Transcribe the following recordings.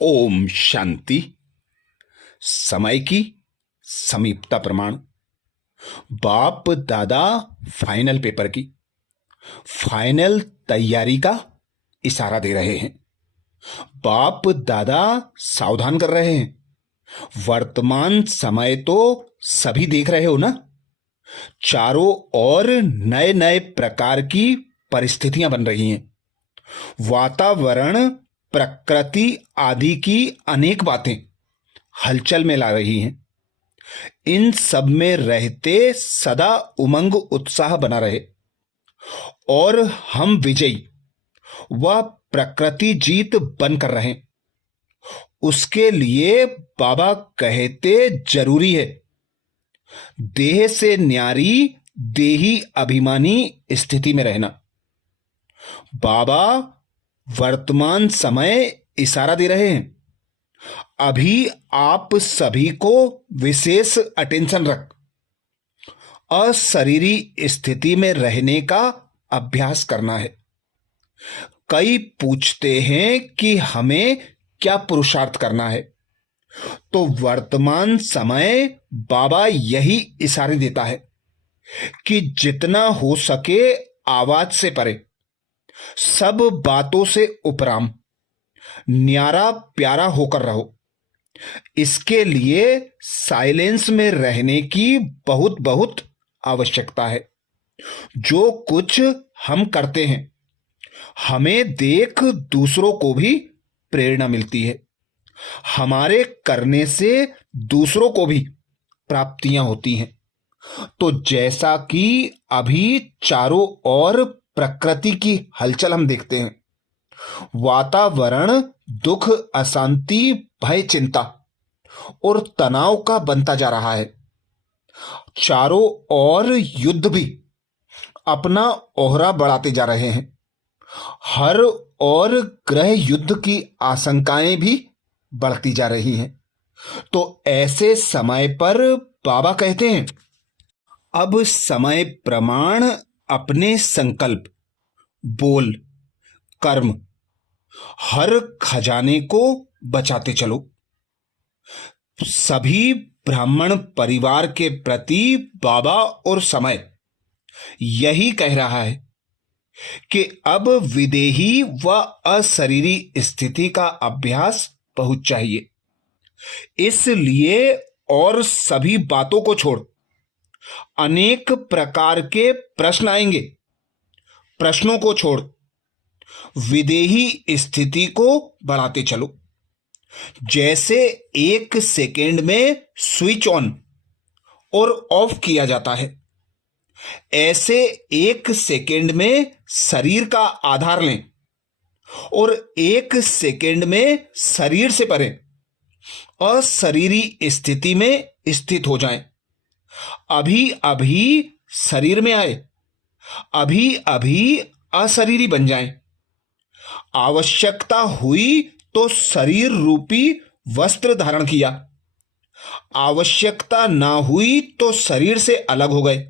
ओम शांति। समय की समीपता प्रमाण। बाप दादा फाइनल पेपर की फाइनल तैयारी का इशारा दे रहे हैं। बाप दादा सावधान कर रहे हैं। वर्तमान समय तो सभी देख रहे हो ना। चारों ओर नए नए प्रकार की परिस्थितियां बन रही हैं। वातावरण, प्रकृति आदि की अनेक बातें हलचल में ला रही हैं। इन सब में रहते सदा उमंग उत्साह बना रहे और हम विजयी व प्रकृति जीत बनकर रहें, उसके लिए बाबा कहते जरूरी है देह से न्यारी देही अभिमानी स्थिति में रहना। बाबा वर्तमान समय इशारा दे रहे हैं। अभी आप सभी को विशेष अटेंशन रख अशरीरी स्थिति में रहने का अभ्यास करना है। कई पूछते हैं कि हमें क्या पुरुषार्थ करना है, तो वर्तमान समय बाबा यही इशारे देता है कि जितना हो सके आवाज से परे, सब बातों से उपराम, न्यारा प्यारा होकर रहो। इसके लिए साइलेंस में रहने की बहुत बहुत आवश्यकता है। जो कुछ हम करते हैं, हमें देख दूसरों को भी प्रेरणा मिलती है। हमारे करने से दूसरों को भी प्राप्तियां होती हैं। तो जैसा कि अभी चारों ओर प्रकृति की हलचल हम देखते हैं, वातावरण दुख, अशांति, भय, चिंता और तनाव का बनता जा रहा है। चारों ओर युद्ध भी अपना ओहरा बढ़ाते जा रहे हैं। हर ओर ग्रह युद्ध की आशंकाएं भी बढ़ती जा रही हैं। तो ऐसे समय पर बाबा कहते हैं, अब समय प्रमाण अपने संकल्प, बोल, कर्म, हर खजाने को बचाते चलो। सभी ब्राह्मण परिवार के प्रति बाबा और समय यही कह रहा है कि अब विदेही व अशरीरी स्थिति का अभ्यास बहुत चाहिए। इसलिए और सभी बातों को छोड़ अनेक प्रकार के प्रश्न आएंगे। प्रश्नों को छोड़ विदेही स्थिति को बढ़ाते चलो। जैसे एक सेकेंड में स्विच ऑन और ऑफ किया जाता है, ऐसे एक सेकेंड में शरीर का आधार लें और एक सेकेंड में शरीर से परे अशरीरी स्थिति में स्थित हो जाएं। अभी अभी शरीर में आए, अभी अभी अशरीरी बन जाएं। आवश्यकता हुई तो शरीर रूपी वस्त्र धारण किया, आवश्यकता ना हुई तो शरीर से अलग हो गए।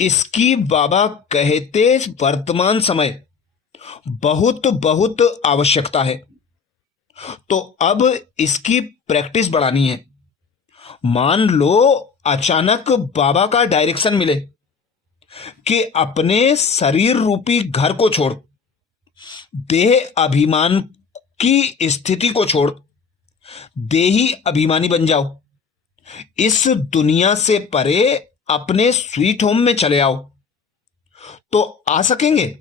इसकी बाबा कहते वर्तमान समय बहुत बहुत आवश्यकता है। तो अब इसकी प्रैक्टिस बढ़ानी है। मान लो अचानक बाबा का डायरेक्शन मिले कि अपने शरीर रूपी घर को छोड़, देह अभिमान की स्थिति को छोड़ देही अभिमानी बन जाओ। इस दुनिया से परे अपने स्वीट होम में चले आओ। तो आ सकेंगे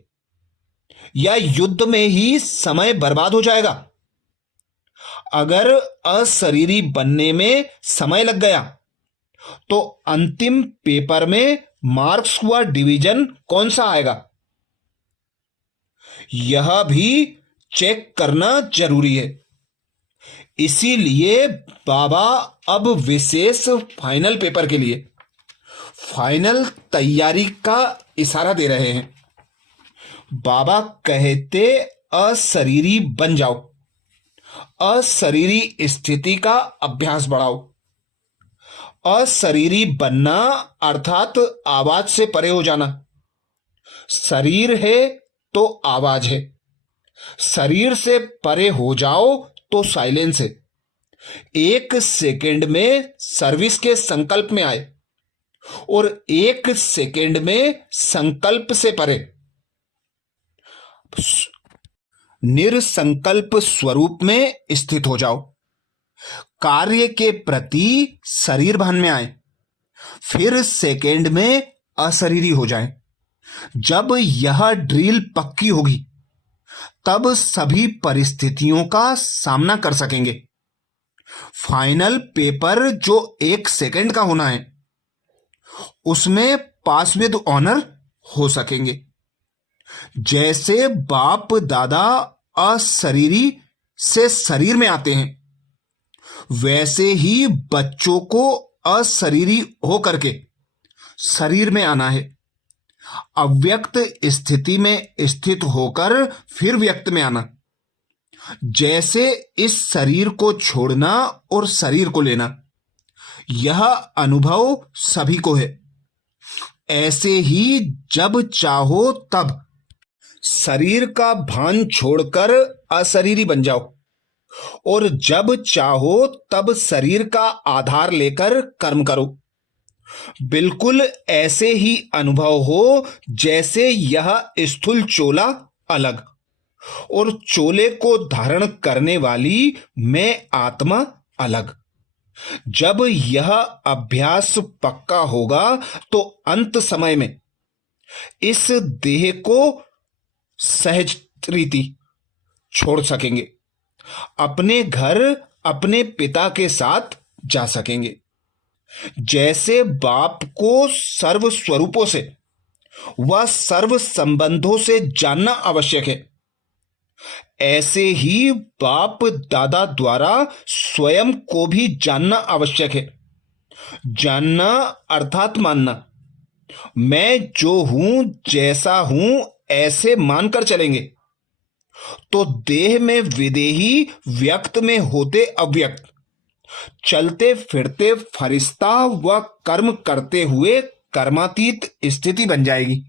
या युद्ध में ही समय बर्बाद हो जाएगा? अगर अशरीरी बनने में समय लग गया तो अंतिम पेपर में मार्क्स हुआ डिवीजन कौन सा आएगा, यह भी चेक करना जरूरी है। इसीलिए बाबा अब विशेष फाइनल पेपर के लिए फाइनल तैयारी का इशारा दे रहे हैं। बाबा कहते अशरीरी बन जाओ, अशरीरी स्थिति का अभ्यास बढ़ाओ। अशरीरी बनना अर्थात आवाज से परे हो जाना। शरीर है तो आवाज है। शरीर से परे हो जाओ तो साइलेंस है। 1 सेकेंड में सर्विस के संकल्प में आए और 1 सेकेंड में संकल्प से परे निरसंकल्प स्वरूप में स्थित हो जाओ। कार्य के प्रति शरीर भान में आए, फिर सेकेंड में अशरीरी हो जाए। जब यह ड्रिल पक्की होगी तब सभी परिस्थितियों का सामना कर सकेंगे। फाइनल पेपर जो 1 सेकेंड का होना है उसमें पास विद ऑनर हो सकेंगे। जैसे बाप दादा अशरीरी से शरीर में आते हैं, वैसे ही बच्चों को अशरीरी होकर के शरीर में आना है। अव्यक्त स्थिति में स्थित होकर फिर व्यक्त में आना। जैसे इस शरीर को छोड़ना और शरीर को लेना, यह अनुभव सभी को है। ऐसे ही जब चाहो तब शरीर का भान छोड़कर अशरीरी बन जाओ और जब चाहो तब शरीर का आधार लेकर कर्म करो। बिल्कुल ऐसे ही अनुभव हो जैसे यह स्थूल चोला अलग और चोले को धारण करने वाली मैं आत्मा अलग। जब यह अभ्यास पक्का होगा तो अंत समय में इस देह को सहज रीति छोड़ सकेंगे, अपने घर अपने पिता के साथ जा सकेंगे। जैसे बाप को सर्व स्वरूपों से व सर्व संबंधों से जानना आवश्यक है, ऐसे ही बाप दादा द्वारा स्वयं को भी जानना आवश्यक है। जानना अर्थात मानना। मैं जो हूं जैसा हूं ऐसे मानकर चलेंगे तो देह में विदेही, व्यक्त में होते अव्यक्त, चलते फिरते फरिश्ता व कर्म करते हुए कर्मातीत स्थिति बन जाएगी।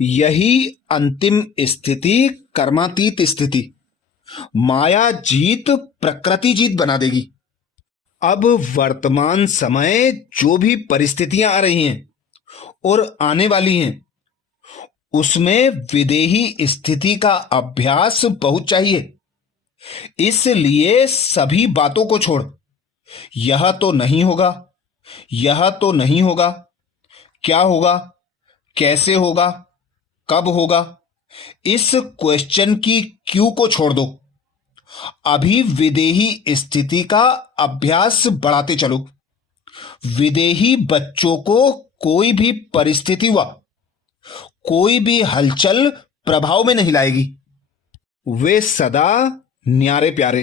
यही अंतिम स्थिति कर्मातीत स्थिति माया जीत प्रकृति जीत बना देगी। अब वर्तमान समय जो भी परिस्थितियां आ रही हैं और आने वाली हैं उसमें विदेही स्थिति का अभ्यास बहुत चाहिए। इसलिए सभी बातों को छोड़, यह तो नहीं होगा, यह तो नहीं होगा, क्या होगा, कैसे होगा, कब होगा, इस क्वेश्चन की क्यू को छोड़ दो। अभी विदेही स्थिति का अभ्यास बढ़ाते चलो। विदेही बच्चों को कोई भी परिस्थिति व कोई भी हलचल प्रभाव में नहीं लाएगी। वे सदा न्यारे प्यारे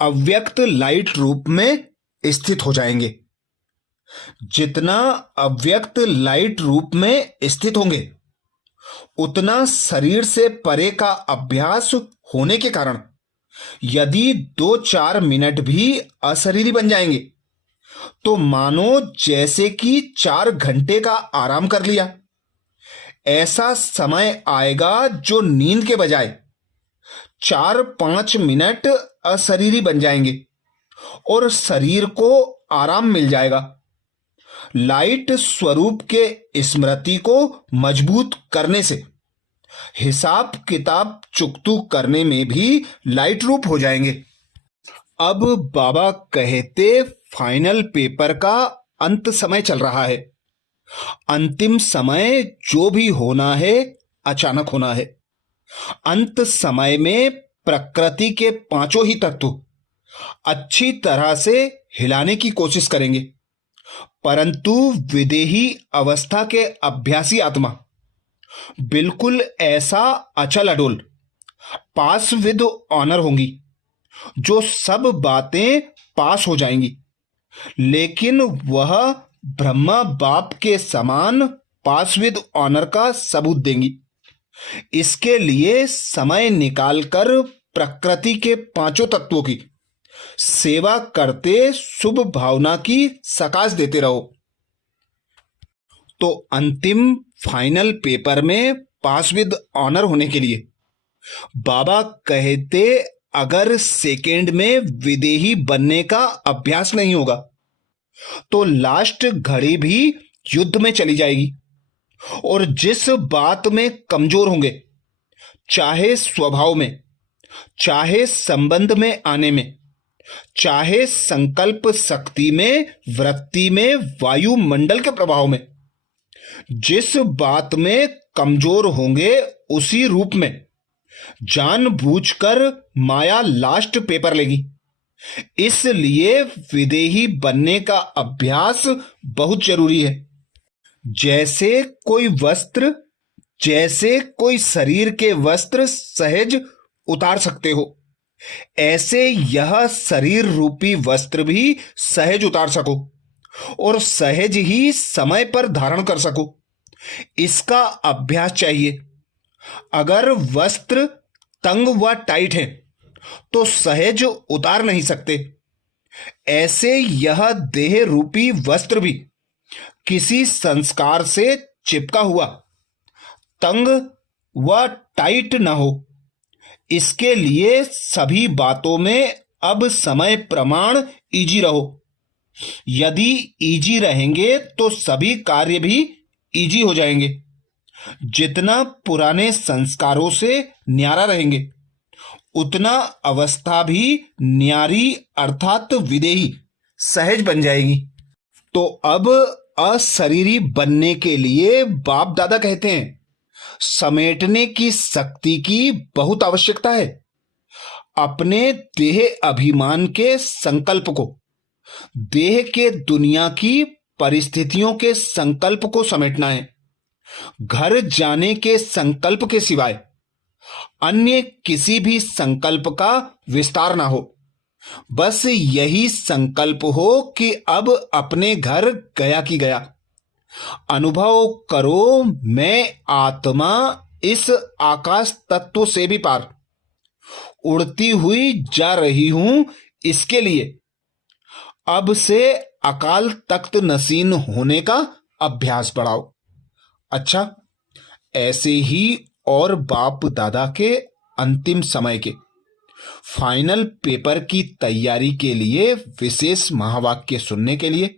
अव्यक्त लाइट रूप में स्थित हो जाएंगे। जितना अव्यक्त लाइट रूप में स्थित होंगे उतना शरीर से परे का अभ्यास होने के कारण यदि 2-4 मिनट भी अशरीरी बन जाएंगे तो मानो जैसे कि 4 घंटे का आराम कर लिया। ऐसा समय आएगा जो नींद के बजाय 4-5 मिनट अशरीरी बन जाएंगे और शरीर को आराम मिल जाएगा। लाइट स्वरूप के स्मृति को मजबूत करने से हिसाब किताब चुकतू करने में भी लाइट रूप हो जाएंगे। अब बाबा कहते फाइनल पेपर का अंत समय चल रहा है। अंतिम समय जो भी होना है अचानक होना है। अंत समय में प्रकृति के 5 ही तत्व अच्छी तरह से हिलाने की कोशिश करेंगे, परंतु विदेही अवस्था के अभ्यासी आत्मा बिल्कुल ऐसा अचल अडोल पास विद ऑनर होंगी जो सब बातें पास हो जाएंगी, लेकिन वह ब्रह्मा बाप के समान पास विद ऑनर का सबूत देंगी। इसके लिए समय निकालकर प्रकृति के 5 तत्वों की सेवा करते शुभ भावना की सकाश देते रहो। तो अंतिम फाइनल पेपर में पास विद ऑनर होने के लिए बाबा कहते अगर सेकेंड में विदेही बनने का अभ्यास नहीं होगा तो लास्ट घड़ी भी युद्ध में चली जाएगी। और जिस बात में कमजोर होंगे, चाहे स्वभाव में, चाहे संबंध में आने में, चाहे संकल्प शक्ति में, वृत्ति में, वायुमंडल के प्रभाव में, जिस बात में कमजोर होंगे उसी रूप में जानबूझकर माया लास्ट पेपर लेगी। इसलिए विदेही बनने का अभ्यास बहुत जरूरी है। जैसे कोई शरीर के वस्त्र सहज उतार सकते हो, ऐसे यह शरीर रूपी वस्त्र भी सहज उतार सको और सहज ही समय पर धारण कर सको, इसका अभ्यास चाहिए। अगर वस्त्र तंग व टाइट है तो सहज उतार नहीं सकते। ऐसे यह देह रूपी वस्त्र भी किसी संस्कार से चिपका हुआ, तंग व टाइट न हो, इसके लिए सभी बातों में अब समय प्रमाण इजी रहो। यदि इजी रहेंगे तो सभी कार्य भी इजी हो जाएंगे। जितना पुराने संस्कारों से न्यारा रहेंगे उतना अवस्था भी न्यारी अर्थात विदेही सहज बन जाएगी। तो अब अशरीरी बनने के लिए बाप दादा कहते हैं समेटने की शक्ति की बहुत आवश्यकता है। अपने देह अभिमान के संकल्प को, देह के दुनिया की परिस्थितियों के संकल्प को समेटना है। घर जाने के संकल्प के सिवाय अन्य किसी भी संकल्प का विस्तार ना हो। बस यही संकल्प हो कि अब अपने घर गया कि गया। अनुभव करो मैं आत्मा इस आकाश तत्व से भी पार उड़ती हुई जा रही हूं। इसके लिए अब से अकाल तख्त नसीन होने का अभ्यास बढ़ाओ। अच्छा, ऐसे ही और बाप दादा के अंतिम समय के फाइनल पेपर की तैयारी के लिए विशेष महावाक्य सुनने के लिए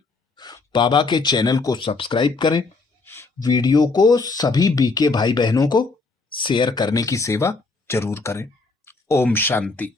बाबा के चैनल को सब्सक्राइब करें। वीडियो को सभी बीके भाई बहनों को शेयर करने की सेवा जरूर करें। ओम शांति।